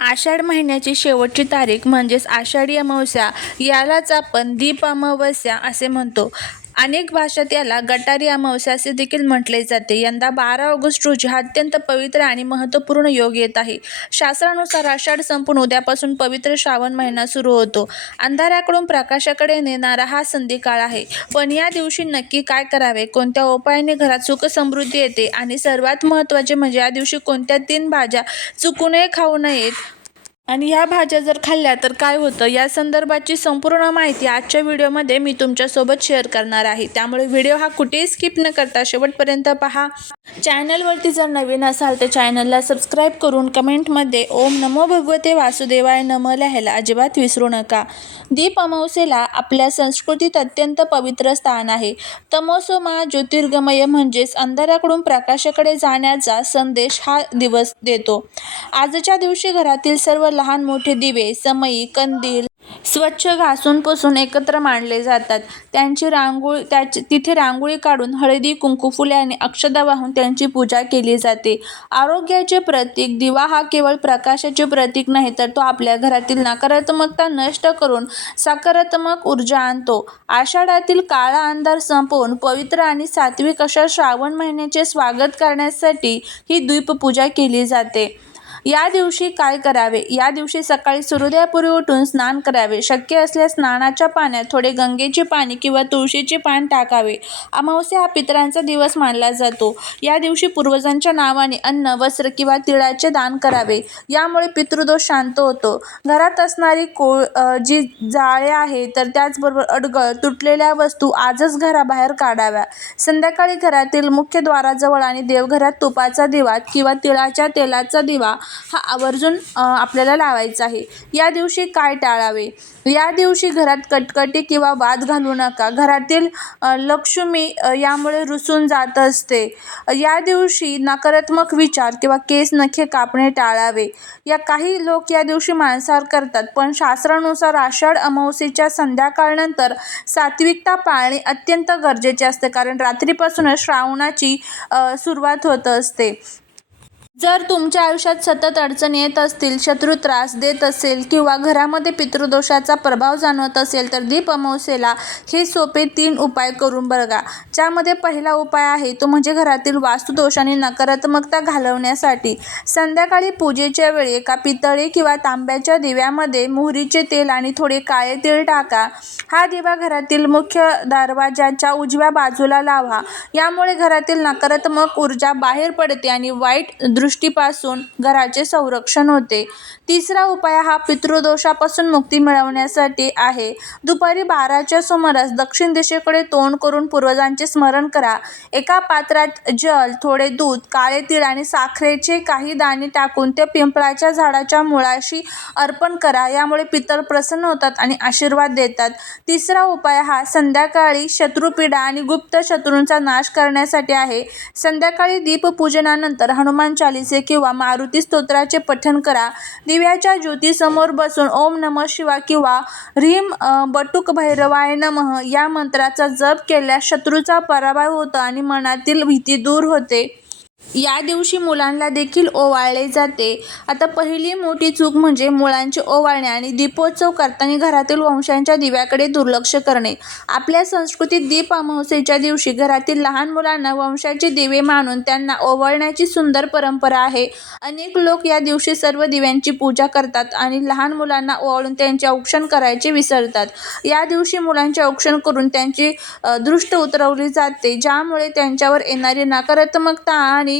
आषाढ महिन्याची शेवटची तारीख म्हणजेच आषाढी अमावस्या यालाच आपण दीप अमावस्या असे म्हणतो. अनेक भाषेत याला गटारी अमावस्या असे देखील म्हटले जाते. यंदा 12 ऑगस्ट रोजी हा अत्यंत पवित्र आणि महत्त्वपूर्ण योग येत आहे. शास्त्रानुसार आषाढ संपून उद्यापासून पवित्र श्रावण महिना सुरू होतो. अंधाराकडून प्रकाशाकडे नेणारा हा संधिकाळ आहे. पण या दिवशी नक्की काय करावे, कोणत्या उपायाने घरात सुख समृद्धी येते आणि सर्वात महत्त्वाचे म्हणजे या दिवशी कोणत्या 3 भाज्या चुकूनही खाऊ नयेत आणि ह्या भाज्या जर खाल्ल्या तर काय होतं, या संदर्भाची संपूर्ण माहिती आजच्या व्हिडिओमध्ये मी तुमच्यासोबत शेअर करणार आहे. त्यामुळे व्हिडिओ हा कुठेही स्किप न करता शेवटपर्यंत पहा. चॅनलवरती जर नवीन असाल तर चॅनलला सबस्क्राईब करून कमेंटमध्ये ओम नमो भगवते वासुदेवाय नमः लिहायला अजिबात विसरू नका. दीप अमावस्येला आपल्या संस्कृतीत अत्यंत पवित्र स्थान आहे. तमोसो मा ज्योतिर्गमय म्हणजेच अंधाराकडून प्रकाशाकडे जाण्याचा संदेश हा दिवस देतो. आजच्या दिवशी घरातील सर्व लहान मोठे दिवे, समई, कंदील स्वच्छ घासून पुसून एकत्र मांडले जातात. तिथे रांगोळी काढून हळदी कुंकू फुले आणि अक्षता वाहून त्यांची पूजा केली जाते. आरोग्याचे प्रतीक दिवा हा केवळ प्रकाशाचे प्रतीक नाही, तर तो आपल्या घरातील नकारात्मकता नष्ट करून सकारात्मक ऊर्जा आणतो. आषाढातील काळा अंधार संपवून पवित्र आणि सात्विक अशा श्रावण महिन्याचे स्वागत करण्यासाठी ही दीपपूजा केली जाते. या दिवशी काय करावे? या दिवशी सकाळी सूर्योदयापूर्वी उठून स्नान करावे. शक्य असल्यास स्नानाच्या पाण्यात थोडे गंगेचे पाणी किंवा तुळशीचे पान टाकावे. अमावस्या हा पितरांचा दिवस मानला जातो. या दिवशी पूर्वजांच्या नावाने अन्न, वस्त्र किंवा तिळाचे दान करावे. यामुळे पितृदोष शांत होतो. घरात असणारी जी जाळे आहे तर त्याचबरोबर अडगळ, तुटलेल्या वस्तू आजच घराबाहेर काढाव्या. संध्याकाळी घरातील मुख्य द्वाराजवळ आणि देवघरात तुपाचा दिवा किंवा तिळाच्या तेलाचा दिवा हा आवर्जून आपल्याला लावायचा आहे. या दिवशी काय टाळावे? या दिवशी घरात कटकटी किंवा वाद घालू नका. घरातील लक्ष्मी यामुळे रुसून जात असते. या दिवशी नकारात्मक विचार किंवा केस नखे कापणे टाळावे. काही लोक या दिवशी मांसाहार करतात, पण शास्त्रानुसार आषाढ अमावस्येच्या संध्याकाळनंतर सात्विकता पाळणे अत्यंत गरजेचे असते, कारण रात्रीपासूनच श्रावणाची सुरुवात होत असते. जर तुमच्या आयुष्यात सतत अडचणी येत असतील, शत्रू त्रास देत असेल किंवा घरामध्ये पितृदोषाचा प्रभाव जाणवत असेल तर दीप अमावस्येला हे सोपे 3 उपाय करून बघा. ज्यामध्ये पहिला उपाय आहे तो म्हणजे घरातील वास्तुदोष आणि नकारात्मकता घालवण्यासाठी संध्याकाळी पूजेच्या वेळी एका पितळी किंवा तांब्याच्या दिव्यामध्ये मोहरीचे तेल आणि थोडे काळे तीळ टाका. हा दिवा घरातील मुख्य दरवाजाच्या उजव्या बाजूला लावा. यामुळे घरातील नकारात्मक ऊर्जा बाहेर पडते आणि वाईट दृष्टीपासून घराचे संरक्षण होते. तिसरा उपाय हा पितृदोषापासून मुक्ती मिळवण्यासाठी आहे. दुपारी 12च्या सुमारास दक्षिण दिशेकडे तोंड करून पूर्वजांचे स्मरण करा. एका पात्रात जल, थोडे दूध, काळे तीळ आणि साखरेचे काही दाणे टाकून ते पिंपळाच्या झाडाच्या मुळाशी अर्पण करा. यामुळे पितर प्रसन्न होतात आणि आशीर्वाद देतात. तिसरा उपाय हा संध्याकाळी शत्रुपीडा आणि गुप्त शत्रूंचा नाश करण्यासाठी आहे. संध्याकाळी दीपपूजनानंतर हनुमान चालीसे किंवा मारुती स्तोत्राचे पठण करा. दिव्याच्या ज्योतीसमोर बसून ओम नमः शिवाय किंवा ह्रीं बटुक भैरवाय नमः या मंत्राचा जप केल्यास शत्रूचा पराभव होतो आणि मनातील भीती दूर होते. या दिवशी मुलांना देखील ओवाळले जाते. आता पहिली मोठी चूक म्हणजे मुलांचे ओवाळणे आणि दीपोत्सव करताना घरातील वंशांच्या दिव्याकडे दुर्लक्ष करणे. आपल्या संस्कृतीत दीप अमावस्येच्या दिवशी घरातील लहान मुलांना वंशाचे दिवे मानून त्यांना ओवाळण्याची सुंदर परंपरा आहे. अनेक लोक या दिवशी सर्व दिव्यांची पूजा करतात आणि लहान मुलांना ओवाळून त्यांचे औक्षण करायचे विसरतात. या दिवशी मुलांचे औक्षण करून त्यांची दृष्टी उतरवली जाते, ज्यामुळे त्यांच्यावर येणारी नकारात्मकता आणि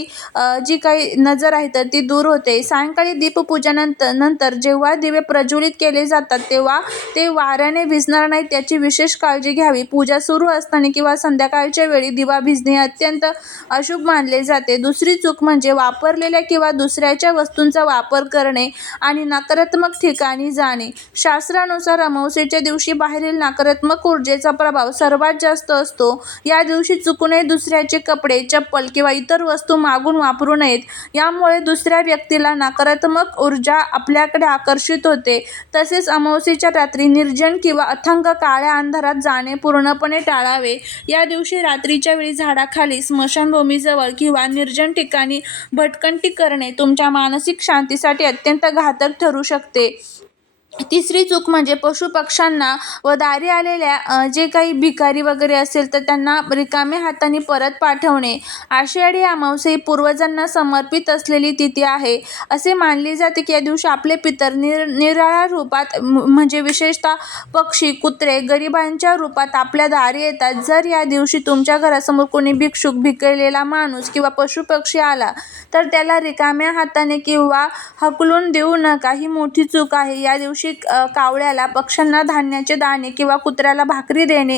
जी काही नजर आहे तर ती दूर होते. सायंकाळी दीपपूजनानंतर जेव्हा दिवे प्रज्वलित केले जातात तेव्हा ते वाऱ्याने भिजणार नाहीत याची विशेष काळजी घ्यावी. पूजा सुरू असताना किंवा संध्याकाळच्या वेळी दिवा भिजणे अत्यंत अशुभ मानले जाते. दुसरी चूक म्हणजे वापरलेल्या किंवा दुसऱ्याच्या वस्तूंचा वापर करणे आणि नकारात्मक ठिकाणी जाणे. शास्त्रानुसार अमावस्येच्या दिवशी बाहेरील नकारात्मक ऊर्जेचा प्रभाव सर्वात जास्त असतो. या दिवशी चुकूनही दुसऱ्याचे कपडे, चप्पल किंवा इतर वस्तू वस्तू मागून वापरू नयेत. यामुळे दुसऱ्या व्यक्तीला नकारात्मक ऊर्जा आपल्याकडे आकर्षित होते. तसेच अमावास्येच्या रात्री निर्जन किंवा अथांग काळ्या अंधारात जाणे पूर्णपणे टाळावे. या दिवशी रात्रीच्या वेळी झाडाखाली, स्मशानभूमीजवळ किंवा निर्जन ठिकाणी भटकंती करणे तुमच्या मानसिक शांतीसाठी अत्यंत घातक ठरू शकते. तिसरी चूक म्हणजे पशुपक्ष्यांना व दारी आलेल्या जे काही भिकारी वगैरे असेल तर त्यांना रिकाम्या हाताने परत पाठवणे. आषाढी अमावास्या ही पूर्वजांना समर्पित असलेली तिथी आहे. असे मानले जाते की या दिवशी आपले पितर निराळ्या रूपात म्हणजे विशेषतः पक्षी, कुत्रे गरिबांच्या रूपात आपल्या दारी येतात. जर या दिवशी तुमच्या घरासमोर कोणी भिक्षुक, भिकलेला माणूस किंवा पशुपक्षी आला तर त्याला रिकाम्या हाताने किंवा हकलून देऊ नका. ही मोठी चूक आहे. या दिवशी कावळ्याला, पक्ष्यांना धान्याचे दाणे किंवा कुत्र्याला भाकरी देणे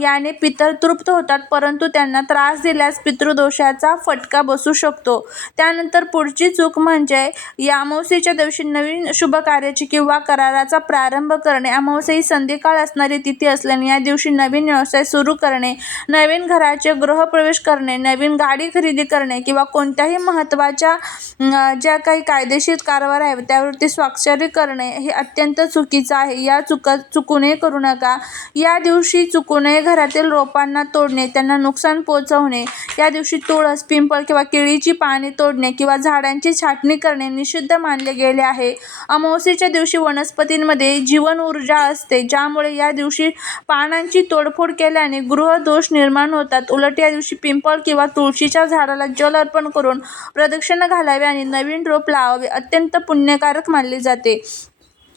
याने पितर तृप्त होतात, परंतु त्यांना त्रास दिल्यास पितृदोषाचा फटका बसू शकतो. त्यानंतर पुढची चूक म्हणजे या अमावास्येच्या दिवशी नवीन शुभ कार्याची किंवा कराराचा प्रारंभ करणे. अमावास्या ही संधिकाळ असणारी तिथी असल्याने या दिवशी नवीन व्यवसाय सुरू करणे, नवीन घराचे गृहप्रवेश करणे, नवीन गाडी खरेदी करणे किंवा कोणत्याही महत्त्वाच्या ज्या काही कायदेशीर कारभार आहे त्यावरती स्वाक्षरी करणे हे अत्यंत चुकीचं आहे. या चुकूनही करू नका. या दिवशी चुकूनही घरातील रोपांना तोडणे, त्यांना नुकसान पोहोचवणे, या दिवशी तुळस, पिंपळ किंवा केळीची पाने तोडणे किंवा झाडांची छाटणी करणे निषिद्ध मानले गेले आहे. अमावास्येच्या दिवशी वनस्पतींमध्ये जीवन ऊर्जा असते, ज्यामुळे या दिवशी पानांची तोडफोड केल्याने गृहदोष निर्माण होतात. उलट या दिवशी पिंपळ किंवा तुळशीच्या झाडाला जल अर्पण करून प्रदक्षिणा घालावी आणि नवीन रोप लावावे अत्यंत पुण्यकारक मानले जाते.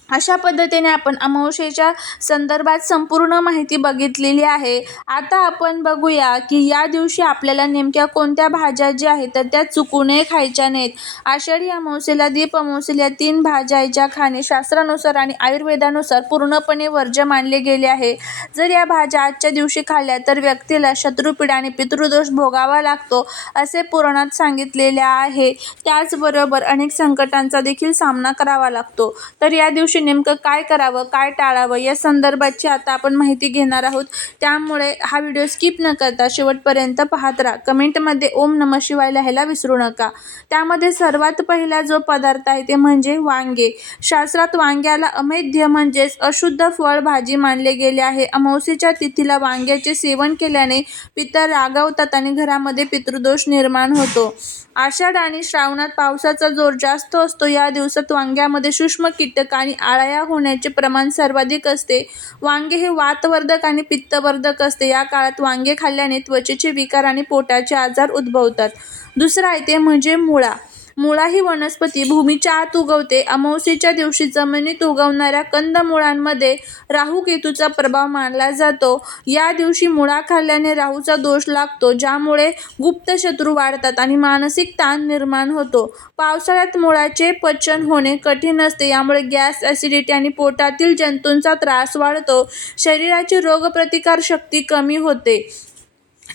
अशा पद्धतीने आपण अमावास्येच्या संदर्भात संपूर्ण माहिती बघितलेली आहे. आता आपण बघूया की या दिवशी आपल्याला नेमक्या कोणत्या भाज्या ज्या आहेत तर त्या चुकूनही खायच्या नाहीत. आषाढी अमावास्येला, दीप अमावास्येला या 3 भाज्या ज्या खाणे शास्त्रानुसार आणि आयुर्वेदानुसार पूर्णपणे वर्ज्य मानले गेले आहे. जर या भाज्या आजच्या दिवशी खाल्ल्या तर व्यक्तीला शत्रुपीडा आणि पितृदोष भोगावा लागतो असे पुराणात सांगितलेले आहे. त्याचबरोबर अनेक संकटांचा देखील सामना करावा लागतो. तर या दिवशी नेमकं काय करावं, काय टाळावं या संदर्भाची आता आपण माहिती घेणार आहोत. त्यामुळे हा व्हिडिओ स्किप न करता शेवटपर्यंत पाहत राहा. कमेंटमध्ये ओम नमः शिवाय लिहायला विसरू नका. त्यामध्ये सर्वात पहिला जो पदार्थ आहे ते म्हणजे वांगे. शास्त्रात वांग्याला अमेध्य म्हणजेच अशुद्ध फळ भाजी मानले गेले आहे. अमावास्येच्या तिथीला वांग्याचे सेवन केल्याने पितर रागावतात आणि घरामध्ये पितृदोष निर्माण होतो. आषाढ आणि श्रावणात पावसाचा जोर जास्त असतो. या दिवसात वांग्यामध्ये सूक्ष्म कीटक आणि अळ्या होण्याचे प्रमाण सर्वाधिक असते. वांगे हे वातवर्धक आणि पित्तवर्धक असते. या काळात वांगे खाल्ल्याने त्वचेचे विकार आणि पोटाचे आजार उद्भवतात. दुसरं आहे ते म्हणजे मुळा. मुळा ही वनस्पती भूमीच्या आत उगवते. अमावास्येच्या दिवशी जमिनीत उगवणाऱ्या कंदमुळांमध्ये राहू केतूचा प्रभाव मानला जातो. या दिवशी मुळा खाल्ल्याने राहूचा दोष लागतो, ज्यामुळे गुप्त शत्रू वाढतात आणि मानसिक ताण निर्माण होतो. पावसाळ्यात मुळाचे पचन होणे कठीण असते. यामुळे गॅस, ॲसिडिटी आणि पोटातील जंतूंचा त्रास वाढतो. शरीराची रोगप्रतिकार शक्ती कमी होते.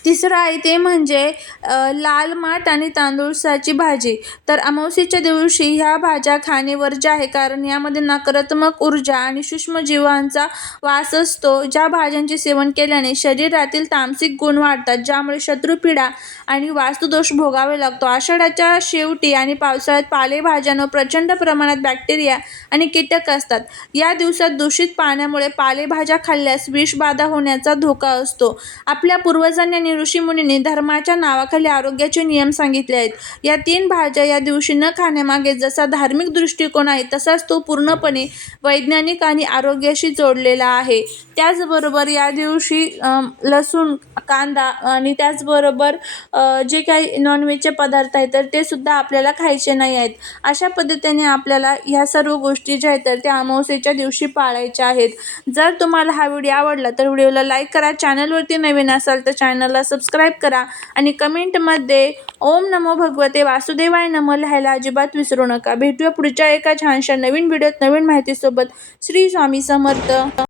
तिसरं आहे ते म्हणजे लाल माठ आणि तांदूळसाची भाजी. तर अमावास्येच्या दिवशी ह्या भाज्या खाणे वर्ज्य आहे, कारण यामध्ये नकारात्मक ऊर्जा आणि सूक्ष्मजीवांचा वास असतो. ज्या भाज्यांचे सेवन केल्याने शरीरातील तामसिक गुण वाढतात, ज्यामुळे शत्रुपीडा आणि वास्तुदोष भोगावे लागतो. आषाढाच्या शेवटी आणि पावसाळ्यात पालेभाज्यांवर प्रचंड प्रमाणात बॅक्टेरिया आणि कीटक असतात. या दिवसात दूषित पाण्यामुळे पालेभाज्या खाल्ल्यास विषबाधा होण्याचा धोका असतो. आपल्या पूर्वजांनी आणि ऋषीमुनींनी धर्माच्या नावाखाली आरोग्याचे नियम सांगितले आहेत. या 3 भाज्या या दिवशी न खाण्यामागे जसा धार्मिक दृष्टिकोन आहे तसाच तो पूर्णपणे वैज्ञानिक आणि आरोग्याशी जोडलेला आहे. त्याचबरोबर या दिवशी लसूण, कांदा आणि त्याचबरोबर जे काही नॉनव्हेजचे पदार्थ आहेत तर ते सुद्धा आपल्याला खायचे नाही आहेत. अशा पद्धतीने आपल्याला ह्या सर्व गोष्टी ज्या आहेत तर त्या अमावास्येच्या दिवशी पाळायच्या आहेत. जर तुम्हाला हा व्हिडिओ आवडला तर व्हिडिओला लाईक करा. चॅनलवरती नवीन असाल तर चॅनलला सबस्क्राईब करा आणि कमेंटमध्ये ओम नमो भगवते वासुदेवाय नमः लिहायला अजिबात विसरू नका. भेटूया पुढच्या एका छानशा नवीन व्हिडिओत नवीन माहितीसोबत. श्री स्वामी समर्थ.